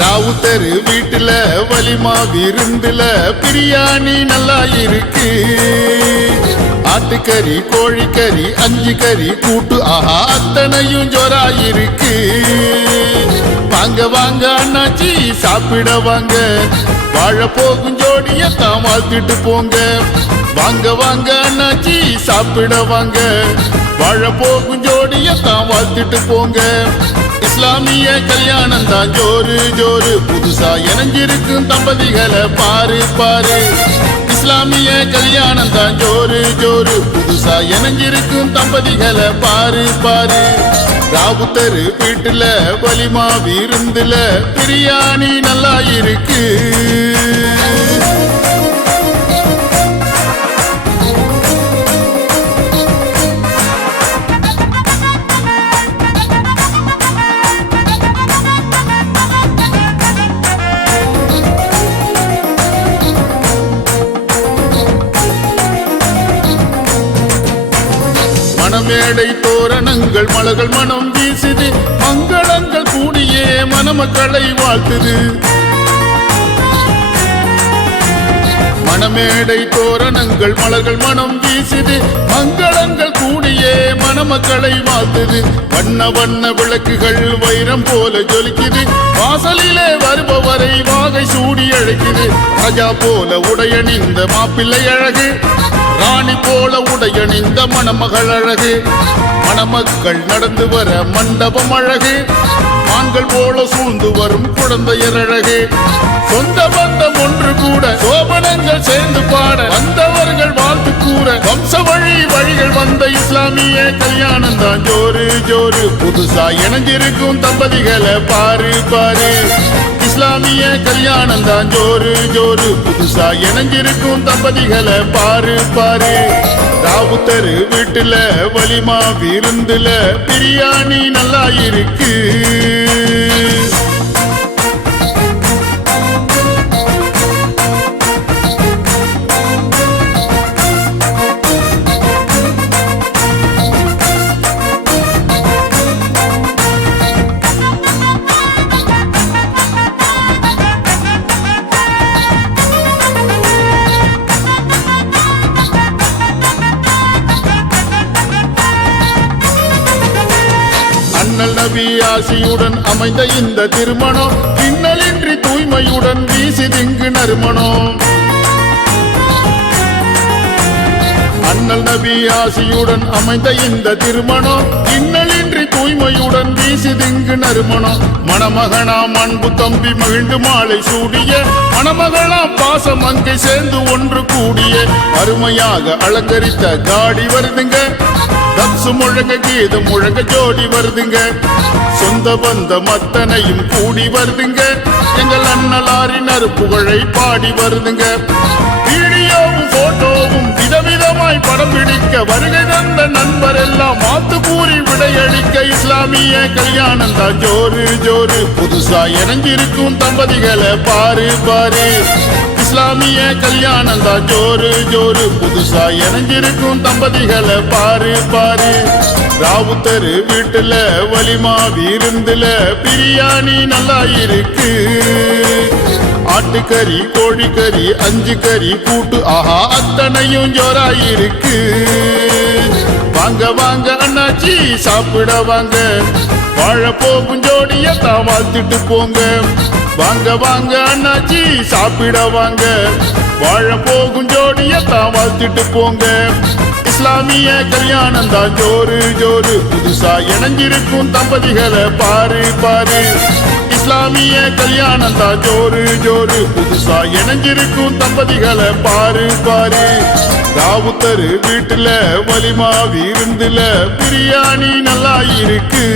ராவுத்தரு வீட்டுல வலிமா விருந்துல பிரியாணி நல்லா இருக்கு. ஆட்டுக்கறி கோழிக்கறி 5 கறி கூட்டு ஆஹா அத்தனையும் ஜோராயிருக்கு. வாங்க வாங்க அண்ணாச்சி சாப்பிட வாங்க, வாழ போகும் ஜோடியத்தான் வாழ்த்துட்டு போங்க. வாங்க வாங்க அண்ணாச்சி சாப்பிட வாங்க, வாழ போகும் ஜோடியத்தான் வாழ்த்துட்டு போங்க. இஸ்லாமிய கல்யாணம் தான் ஜோரு ஜோரு, புதுசா இணைஞ்சிருக்கும் தம்பதிகளை பாரு பாரு. இஸ்லாமிய கல்யாணம் தான் ஜோரு ஜோரு, புதுசா இணைஞ்சிருக்கும் தம்பதிகளை பாரு பாரு. ராவுத்தரு வீட்டுல வலிமா விருந்துல பிரியாணி நல்லா இருக்கு. மணமேடை தோரணங்கள் மலர்கள் மனம் வீசுது, மங்களங்கள் கூடியே மணமக்களை வாழ்த்துது. மணமேடை தோரணங்கள் மலர்கள் மனம் வீசுது, மங்களங்கள் கூடியே மணமக்களை வாழ்த்துது. வண்ண வண்ண விளக்குகள் வைரம் போல ஜொலிக்குது, வாசலிலே வருபவரை வாகை சூடி அழைக்குது. ராஜா போல உடையணிந்த மாப்பிள்ளை அழகு, ராணி போல உடையணிந்த மணமகள் அழகு. மணமக்கள் நடந்து வர மண்டபம் அழகு, ஆண்கள் போல சூழ்ந்து வரும் குழந்தையர் அழகு. சொந்த பந்தம் ஒன்று கூட சோபனங்கள் சேர்ந்து பாட, வந்தவர்கள் வாழ்த்து கூற, வம்ச வழி வழிகள் வந்த இஸ்லாமிய கல்யாணம் தான் ஜோரு ஜோரு, புதுசா இணைஞ்சிருக்கும் தம்பதிகளை பாரு பாரு. இஸ்லாமிய கல்யாணம் தான் ஜோரு ஜோரு, புதுசா இணைஞ்சிருக்கும் தம்பதிகளை பாரு பாரு. ராவுத்தரு வீட்டுல வலிமா விருந்துல பிரியாணி நல்லா இருக்கு. அண்ணல் நபி ஆசியுடன் அமைந்த இந்த திருமணம், பின்னலின்றி தூய்மையுடன் வீசிதிங்கு நறுமணம். அண்ணல் நபி ஆசியுடன் அமைந்த இந்த திருமணம், பின்னலின்றி தூய்மையுடன் வீசிதிங்கு நறுமணம். மணமகனாம் அன்பு தம்பி மகிழ்ந்து மாலை சூடிய, மணமகனாம் பாசம் அங்கே சேர்ந்து ஒன்று கூடிய, அருமையாக அலங்கரித்த காடி வருதுங்க, தப்சு முழங்க கீதம் முழங்க ஜோடி வருதுங்க. சொந்த பந்தம் அத்தனையும் கூடி வருதுங்க, எங்கள் அண்ணலாரின் அறுப்புகழை பாடி வருதுங்க. வீடியோவும் போட்டோவும் விதவிதமாய் படம் பிடிக்க, வருகை தந்த நண்பர் எல்லாம் மாத்து கூறி விடையளிக்க. இஸ்லாமிய கல்யாணம் தான் ஜோரு ஜோரு, புதுசா இணைஞ்சிருக்கும் தம்பதிகளை பாரு பாரு. இஸ்லாமிய கல்யாணம் தான் ஜோரு ஜோரு, புதுசா இணைஞ்சிருக்கும் தம்பதிகளை பாரு பாரு. ராவுத்தரு வீட்டுல வலிமா விருந்துல பிரியாணி நல்லா இருக்கு. ஆட்டுக்கறி கோழிக்கறி 5 கறி கூட்டு ஆஹா அத்தனையும் ஜோராயிருக்கு. வாங்க வாங்க அண்ணாச்சி சாப்பிட வாங்க, வாழ போகும் ஜோடியத்தான் வாழ்த்துட்டு போங்க. வாங்க வாங்க அண்ணாச்சி சாப்பிட வாங்க, வாழ போகும் ஜோடியத்தான் வாழ்த்துட்டு போங்க. இஸ்லாமிய கல்யாணம் தான் ஜோரு ஜோரு, புதுசா இணைஞ்சிருக்கும் தம்பதிகளை பாரு பாரு. இஸ்லாமிய கல்யாணம் தான் ஜோரு ஜோரு, புதுசா இணைஞ்சிருக்கும் தம்பதிகளை பாரு பாரு. ராவுத்தரு வீட்டுல வலிமா விருந்துல பிரியாணி நல்லா இருக்கு.